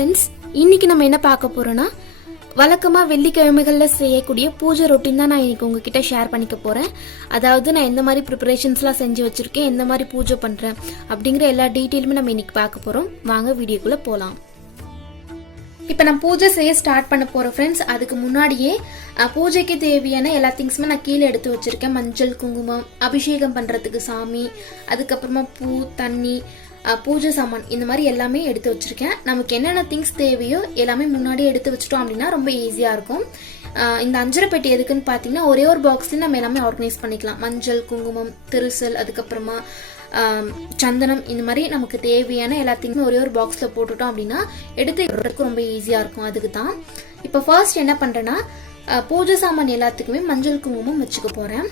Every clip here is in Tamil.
ஃப்ரெண்ட்ஸ், இன்னைக்கு நம்ம என்ன பார்க்க போறோம்னா வழக்கமா வெள்ளிக்கிழமைகள்ல செய்யக்கூடிய பூஜை ரொட்டீன் தான் நான் இன்னைக்கு உங்ககிட்ட ஷேர் பண்ணிக்க போறேன். அதாவது நான் எந்த மாதிரி ப்ரிப்பரேஷன்ஸ்லாம் செஞ்சு வச்சிருக்கேன், எந்த மாதிரி பூஜை பண்றேன் அப்படிங்கிற எல்லா டீட்டெயிலுமே நம்ம இன்னைக்கு பார்க்க போறோம். வாங்க வீடியோக்குள்ள போலாம். இப்போ நான் பூஜை செய்ய ஸ்டார்ட் பண்ண போறேன் ஃப்ரெண்ட்ஸ். அதுக்கு முன்னாடியே பூஜைக்கு தேவையான எல்லா திங்ஸுமே நான் கீழே எடுத்து வச்சிருக்கேன். மஞ்சள், குங்குமம், அபிஷேகம் பண்றதுக்கு சாமி, அதுக்கப்புறமா பூ, தண்ணி, பூஜை சாமான், இந்த மாதிரி எல்லாமே எடுத்து வச்சிருக்கேன். நமக்கு என்னென்ன திங்ஸ் தேவையோ எல்லாமே முன்னாடியே எடுத்து வச்சிட்டோம் அப்படின்னா ரொம்ப ஈஸியாக இருக்கும். இந்த அஞ்சரை பெட்டி எதுக்குன்னு பார்த்தீங்கன்னா ஒரே ஒரு பாக்ஸ்லேயும் நம்ம எல்லாமே ஆர்கனைஸ் பண்ணிக்கலாம். மஞ்சள், குங்குமம், திருசல், அதுக்கப்புறமா சந்தனம், இந்த மாதிரி நமக்கு தேவையான எல்லாத்தையுமே ஒரே ஒரு பாக்ஸில் போட்டுட்டோம் அப்படின்னா எடுத்து ரொம்ப ஈஸியாக இருக்கும். அதுக்கு தான் இப்போ ஃபர்ஸ்ட் என்ன பண்ணுறேன்னா பூஜை சாமான் எல்லாத்துக்குமே மஞ்சள், குங்குமம் வச்சுக்க போகிறேன்.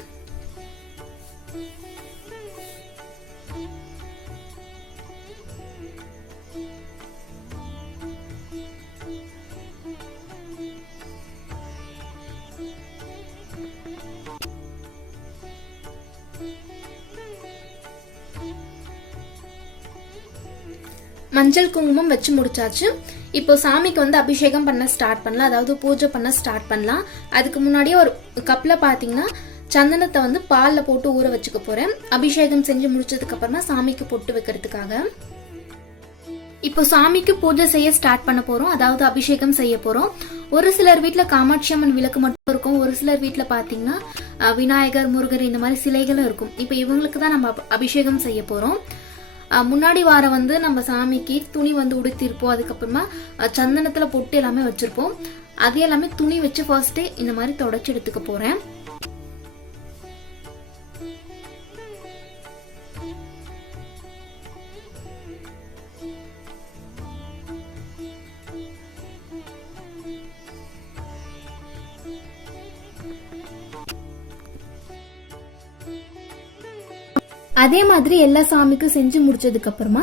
மஞ்சள், குங்குமம் வச்சு முடிச்சாச்சு. இப்போ சாமிக்கு வந்து அபிஷேகம் பண்ண ஸ்டார்ட் பண்ணலாம், அதாவது பூஜை பண்ண ஸ்டார்ட் பண்ணலாம். அதுக்கு முன்னாடியே ஒரு கப்ல பாத்தீங்கன்னா சந்தனத்தை வந்து பால்ல போட்டு ஊற வச்சுக்க போறேன். அபிஷேகம் செஞ்சு முடிச்சதுக்கு அப்புறமா சாமிக்கு பொட்டு வைக்கிறதுக்காக. இப்போ சாமிக்கு பூஜை செய்ய ஸ்டார்ட் பண்ண போறோம், அதாவது அபிஷேகம் செய்ய போறோம். ஒரு சிலர் வீட்டுல காமாட்சி அம்மன் விளக்கு மட்டும் இருக்கும், ஒரு சிலர் வீட்டுல பாத்தீங்கன்னா விநாயகர், முருகர், இந்த மாதிரி சிலைகளும் இருக்கும். இப்போ இவங்களுக்கு தான் நம்ம அபிஷேகம் செய்ய போறோம். முன்னாடி வாரம் வந்து நம்ம சாமிக்கு துணி வந்து உடுத்திருப்போம், அதுக்கப்புறமா சந்தனத்துல பொட்டு எல்லாமே வச்சிருப்போம். அது எல்லாமே துணி வச்சு ஃபர்ஸ்டே இந்த மாதிரி தொடச்சி எடுத்துக்க போறேன். அதே மாதிரி எல்லா சாமிக்கும் செஞ்சு முடிச்சதுக்கு அப்புறமா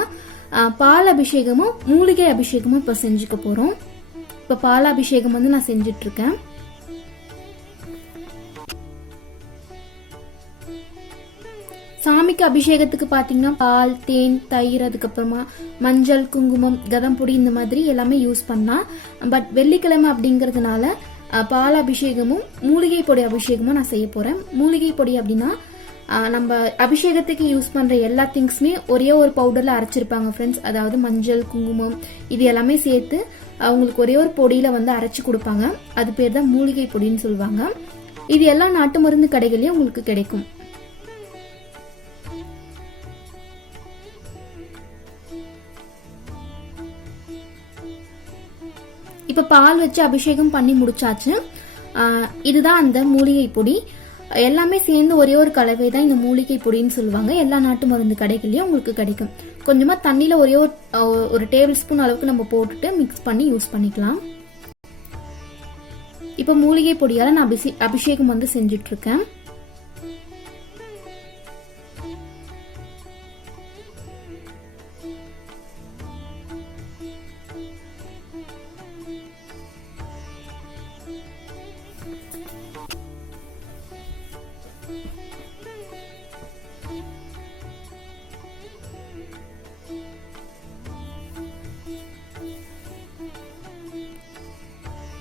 பால் அபிஷேகமும் மூலிகை அபிஷேகமும் இப்ப செஞ்சுக்க போறோம். இப்ப பால் அபிஷேகம் வந்து நான் செஞ்சுட்டு இருக்கேன். சாமிக்கு அபிஷேகத்துக்கு பாத்தீங்கன்னா பால், தேன், தயிர், அதுக்கப்புறமா மஞ்சள், குங்குமம், கதம் பொடி, இந்த மாதிரி எல்லாமே யூஸ் பண்ணா. பட் வெள்ளிக்கிழமை அப்படிங்கறதுனால பால் அபிஷேகமும் மூலிகை பொடி அபிஷேகமும் நான் செய்ய போறேன். மூலிகை பொடி அப்படின்னா நம்ம அபிஷேகத்துக்கு யூஸ் பண்ற எல்லா திங்ஸுமே ஒரே ஒரு பவுடர்ல அரைச்சிருப்பாங்க ஃப்ரெண்ட்ஸ். அதாவது மஞ்சள், குங்குமம், இது எல்லாமே சேர்த்து அவங்களுக்கு ஒரே ஒரு பொடியில வந்து அரைச்சு கொடுப்பாங்க. அது பேர் தான் மூலிகை பொடின்னு சொல்லுவாங்க. இது எல்லா நாட்டு மருந்து கடைகளையும் உங்களுக்கு கிடைக்கும். இப்ப பால் வச்சு அபிஷேகம் பண்ணி முடிச்சாச்சு. இதுதான் அந்த மூலிகை பொடி. எல்லாமே சேர்ந்து ஒரே ஒரு கலவை தான் இந்த மூலிகை பொடின்னு சொல்லுவாங்க. எல்லா நாட்டு மருந்து கடைகள்லயும் உங்களுக்கு கிடைக்கும். கொஞ்சமா தண்ணியில ஒரே ஒரு டேபிள் ஸ்பூன் அளவுக்கு நம்ம போட்டுட்டு மிக்ஸ் பண்ணி யூஸ் பண்ணிக்கலாம். இப்ப மூலிகை பொடியால நான் அபிஷேகம் வந்து செஞ்சுட்டு இருக்கேன்.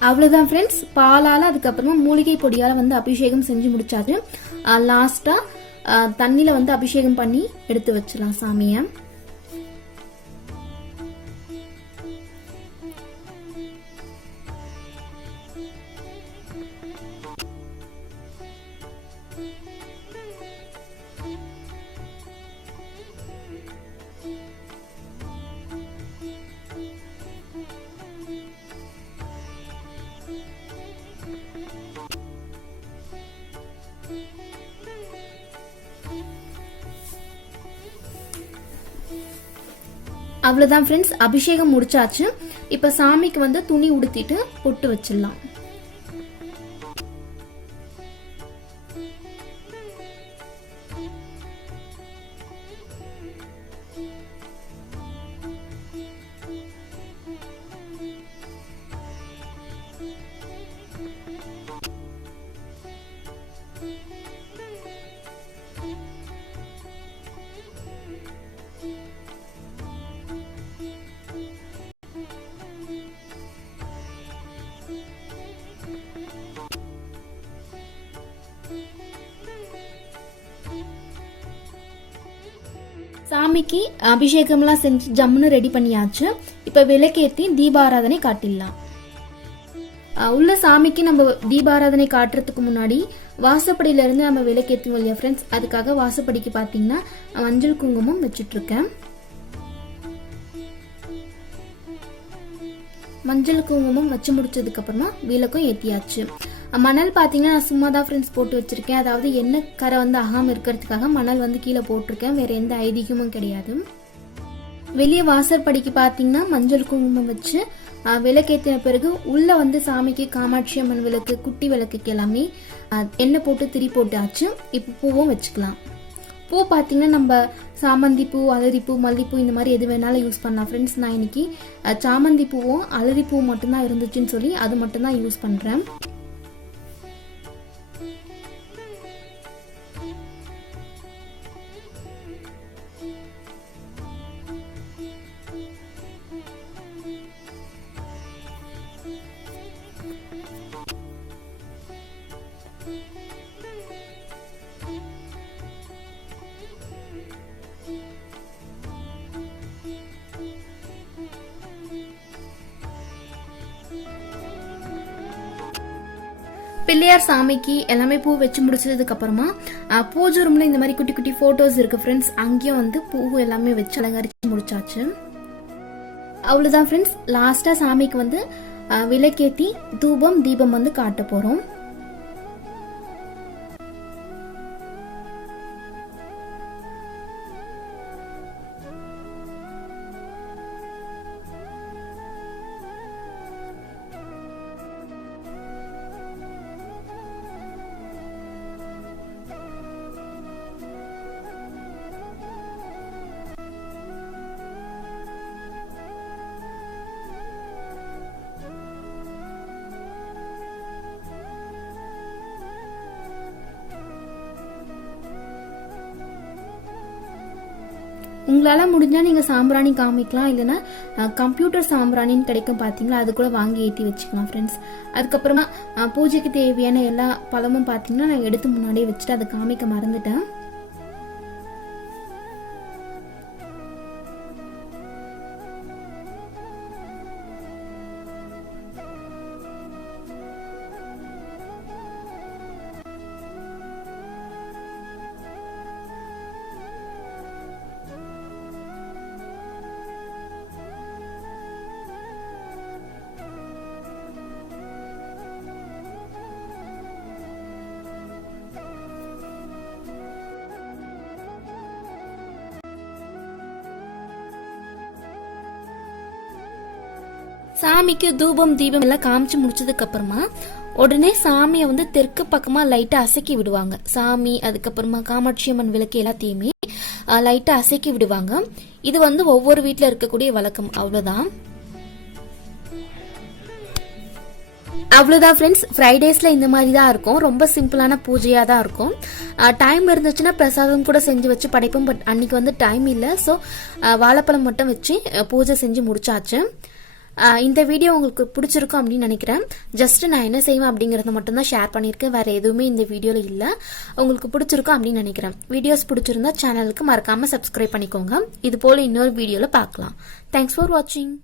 அவ்வளவுதான் ஃப்ரெண்ட்ஸ், பாலால அதுக்கப்புறமா மூலிகை பொடியால வந்து அபிஷேகம் செஞ்சு முடிச்சாச்சு. லாஸ்டா தண்ணியில வந்து அபிஷேகம் பண்ணி எடுத்து வச்சிடலாம் சாமிய. அவ்வளவுதான் ஃப்ரெண்ட்ஸ், அபிஷேகம் முடிச்சாச்சு. இப்ப சாமிக்கு வந்து துணி உடுத்திட்டு பொட்டு வச்சிடலாம். சாமிக்கு அபிஷேகம்லாம் செஞ்சு ஜம்முன்னு ரெடி பண்ணியாச்சு. இப்போ விளக்கேற்றி தீபாராதனை காட்டிடலாம். உள்ள சாமிக்கு நம்ம தீபாராதனை காட்டுறதுக்கு முன்னாடி வாசப்படியில இருந்து நம்ம விளக்கேற்றுவோம் இல்லையா ஃப்ரெண்ட்ஸ், அதுக்காக வாசப்படிக்கு பார்த்தீங்கன்னா மஞ்சள் குங்குமம் வச்சுட்டு இருக்கேன். மஞ்சள் குங்குமம் வச்சு முடிச்சதுக்கு அப்புறமா விளக்கும் ஏற்றியாச்சு. மணல் பார்த்தீங்கன்னா நான் சும்மா தான் ஃப்ரெண்ட்ஸ் போட்டு வச்சிருக்கேன். அதாவது எண்ணெய் கரை வந்து ஆகாமல் இருக்கிறதுக்காக மணல் வந்து கீழே போட்டிருக்கேன். வேற எந்த ஐதீகமும் கிடையாது. வெளியே வாசற்படிக்கு பார்த்தீங்கன்னா மஞ்சள் குங்குமம் வச்சு விளக்கேற்றின பிறகு உள்ள வந்து சாமிக்கு காமாட்சி அம்மன் விளக்கு, குட்டி விளக்குக்கு எல்லாமே எண்ணெய் போட்டு திரி போட்டாச்சு. இப்போ பூவும் வச்சுக்கலாம். பூ பார்த்தீங்கன்னா நம்ம சாமந்தி பூ, அலரி பூ, மல்லிப்பூ இந்த மாதிரி எது வேணாலும் யூஸ் பண்ணலாம் ஃப்ரெண்ட்ஸ். நான் இன்னைக்கு சாமந்தி பூவும் அலரி பூ மட்டும்தான் இருந்துச்சுன்னு சொல்லி அது மட்டும்தான் யூஸ் பண்ணுறேன். பிள்ளையார் சாமிக்கு எல்லாமே பூ வச்சு முடிச்சதுக்கு அப்புறமா பூஜை ரூம்ல இந்த மாதிரி குட்டி குட்டி போட்டோஸ் இருக்கு ஃப்ரெண்ட்ஸ். அங்கேயும் வந்து பூ எல்லாமே வச்சு அலங்கரிச்சு முடிச்சாச்சு. அவ்வளவுதான் ஃப்ரெண்ட்ஸ். லாஸ்டா சாமிக்கு வந்து விளக்கேத்தி தூபம் தீபம் வந்து காட்ட போறோம். உங்களால் முடிஞ்சால் நீங்கள் சாம்பிராணி காமிக்கலாம், இல்லைன்னா கம்ப்யூட்டர் சாம்பிராணின்னு கிடைக்கும் பார்த்தீங்களா, அது கூட வாங்கி ஏற்றி வச்சுக்கலாம் ஃப்ரெண்ட்ஸ். அதுக்கப்புறமா பூஜைக்கு தேவையான எல்லா பழமும் பார்த்தீங்கன்னா நான் எடுத்து முன்னாடியே வச்சுட்டு அதை காமிக்க மறந்துட்டேன். சாமிக்கு தூபம் தீபம் எல்லாம் காமிச்சு முடிச்சதுக்கு அப்புறமா உடனே சாமியை வந்து தெற்கு பக்கமா லைட்டா அசைக்கி விடுவாங்க. சாமி அதுக்கப்புறமா காமாட்சி அம்மன் விளக்கு எல்லாத்தையுமே லைட்டா அசைக்கி விடுவாங்க. இது வந்து ஒவ்வொரு வீட்டுல இருக்கக்கூடிய வழக்கம். அவ்வளவுதான் ஃப்ரெண்ட்ஸ். ஃப்ரைடேஸ்ல இந்த மாதிரி தான் இருக்கும். ரொம்ப சிம்பிளான பூஜையா தான் இருக்கும். டைம் இருந்துச்சுன்னா பிரசாதம் கூட செஞ்சு வச்சு படைப்போம். பட் அன்னைக்கு வந்து டைம் இல்லை. ஸோ வாழைப்பழம் மட்டும் வச்சு பூஜை செஞ்சு முடிச்சாச்சு. இந்த வீடியோ உங்களுக்கு பிடிச்சிருக்கும் அப்படின்னு நினைக்கிறேன். ஜஸ்ட் நான் என்ன செய்வேன் அப்படிங்கறத மட்டும் தான் ஷேர் பண்ணியிருக்கேன். வேற எதுவுமே இந்த வீடியோல இல்ல. உங்களுக்கு பிடிச்சிருக்கும் அப்படின்னு நினைக்கிறேன். வீடியோஸ் பிடிச்சிருந்தா சேனலுக்கு மறக்காம சப்ஸ்கிரைப் பண்ணிக்கோங்க. இது போல இன்னொரு வீடியோல பார்க்கலாம். தேங்க்ஸ் ஃபார் வாட்சிங்.